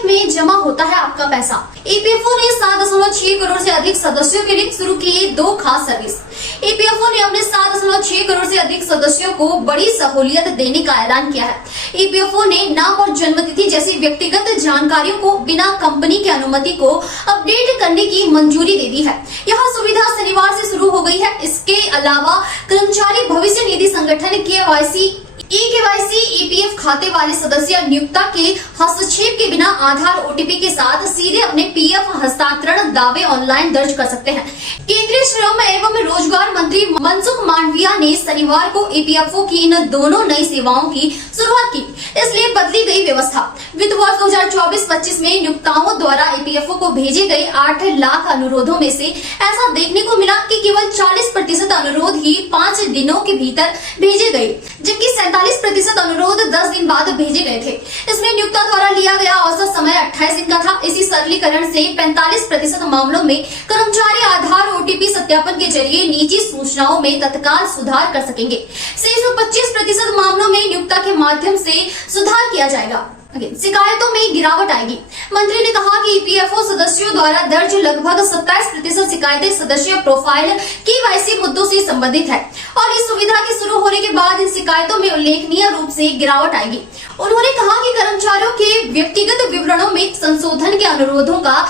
EPF में जमा होता है आपका पैसा। ईपीएफओ ने 7.6 करोड़ से अधिक सदस्यों के लिए शुरू की 2 खास सर्विस। ईपीएफओ ने अपने 7.6 करोड़ से अधिक सदस्यों को बड़ी सहूलियत देने का ऐलान किया है। ईपीएफओ ने नाम और जन्मतिथि जैसी व्यक्तिगत जानकारियों को बिना कंपनी की अनुमति को अपडेट करने की मंजूरी दे दी है। यह सुविधा शनिवार से शुरू हो गई है। इसके अलावा कर्मचारी भविष्य निधि संगठन केवाईसी ईपीएफ खाते वाले सदस्य नियोक्ता के हस्तक्षेप के बिना आधार ओटीपी के साथ सीधे अपने पीएफ हस्तांतरण दावे ऑनलाइन दर्ज कर सकते हैं। केंद्रीय श्रम एवं रोजगार मंत्री मनसुख मांडविया ने शनिवार को ईपीएफओ की इन दोनों नई सेवाओं की शुरुआत की, इसलिए बदली गई व्यवस्था। वित्त वर्ष 2024-25 में नियोक्ताओं द्वारा ईपीएफओ को भेजे गए 8 लाख अनुरोधों में से ऐसा देखने को मिला कि केवल 40% अनुरोध ही 5 दिनों के भीतर भेजे गए, जबकि 47% अनुरोध 10 दिन बाद भेजे गए थे। इसमें नियोक्ता द्वारा लिया गया औसत समय 28 दिन का था। इसी सरलीकरण से 45% मामलों में कर्मचारी आधार ओटीपी सत्यापन के जरिए निजी सूचनाओं में तत्काल सुधार कर सकेंगे। शेष 25% मामलों में नियोक्ता के माध्यम से सुधार किया जाएगा। शिकायतों में गिरावट आएगी। मंत्री ने कहा कि ईपीएफओ सदस्यों द्वारा दर्ज लगभग 27% शिकायतें सदस्य प्रोफाइल केवाईसी मुद्दों से संबंधित है और इस सुविधा के शुरू होने के बाद इन शिकायतों में उल्लेखनीय रूप से गिरावट आएगी। उन्होंने कहा कि कर्मचारियों के व्यक्तिगत विवरणों में संशोधन के अनुरोधों का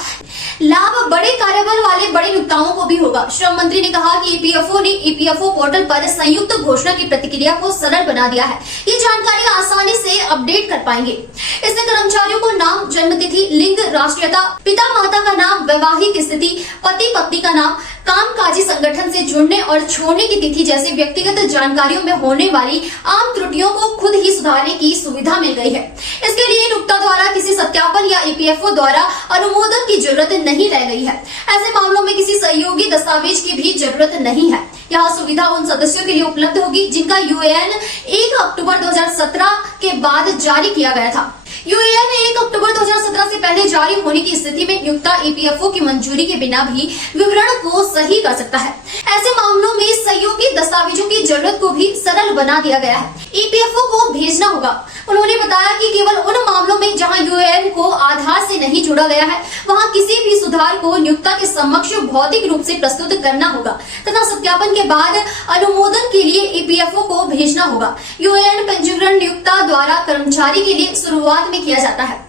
लाभ बड़े कार्यबल वाले बड़े नियोक्ताओं को भी होगा। श्रम मंत्री ने कहा कि ईपीएफओ ने ईपीएफओ पोर्टल पर संयुक्त घोषणा की प्रतिक्रिया को सरल बना दिया है। ये जानकारी आसानी से अपडेट कर पाएंगे। इससे कर्मचारियों को नाम, जन्मतिथि, लिंग, राष्ट्रीयता, पिता माता का नाम, वैवाहिक स्थिति, पति पत्नी का नाम, कामकाजी संगठन से जुड़ने और छोड़ने की तिथि जैसी व्यक्तिगत जानकारियों में होने वाली आम त्रुटियों को खुद ही सुधारने की सुविधा मिल गई है। इसके लिए नियोक्ता द्वारा किसी सत्यापन या ईपीएफओ द्वारा अनुमोदन की जरूरत नहीं रह गई है। ऐसे मामलों में किसी सहयोगी दस्तावेज की भी जरूरत नहीं है। यह सुविधा उन सदस्यों के लिए उपलब्ध होगी जिनका यूएएन 1 अक्टूबर 2017 के बाद जारी किया गया था। यूएएन 1 अक्टूबर 2017 से पहले जारी होने की स्थिति में नियोक्ता ईपीएफओ की मंजूरी के बिना भी विवरण को सही कर सकता है। ऐसे मामलों में सहयोगी दस्तावेजों की जरूरत को भी सरल बना दिया गया है। ईपीएफओ को भेजना होगा। उन्होंने बताया कि केवल उन मामलों में जहां यूएएन को आधार से नहीं जोड़ा गया है, वहां किसी भी सुधार को नियोक्ता के समक्ष भौतिक रूप से प्रस्तुत करना होगा तथा सत्यापन के बाद अनुमोदन के लिए ईपीएफओ को भेजना होगा। यूएएन पंजीकरण नियोक्ता द्वारा कर्मचारी के लिए शुरुआत में किया जाता है।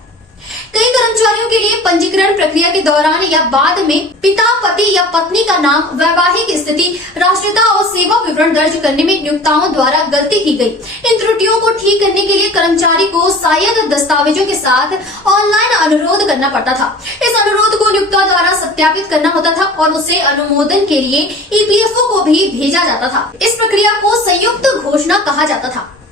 कई कर्मचारियों के लिए पंजीकरण प्रक्रिया के दौरान या बाद में पिता, पति या पत्नी का नाम, वैवाहिक स्थिति, राष्ट्रीयता और सेवा विवरण दर्ज करने में नियोक्ताओं द्वारा गलती की गई। इन त्रुटियों को ठीक करने के लिए कर्मचारी को सहायक दस्तावेजों के साथ ऑनलाइन अनुरोध करना पड़ता था। इस अनुरोध को नियोक्ता द्वारा सत्यापित करना होता था और उसे अनुमोदन के लिए ईपीएफओ को भी भेजा जाता था। इस प्रक्रिया को संयुक्त घोषणा कहा जाता था।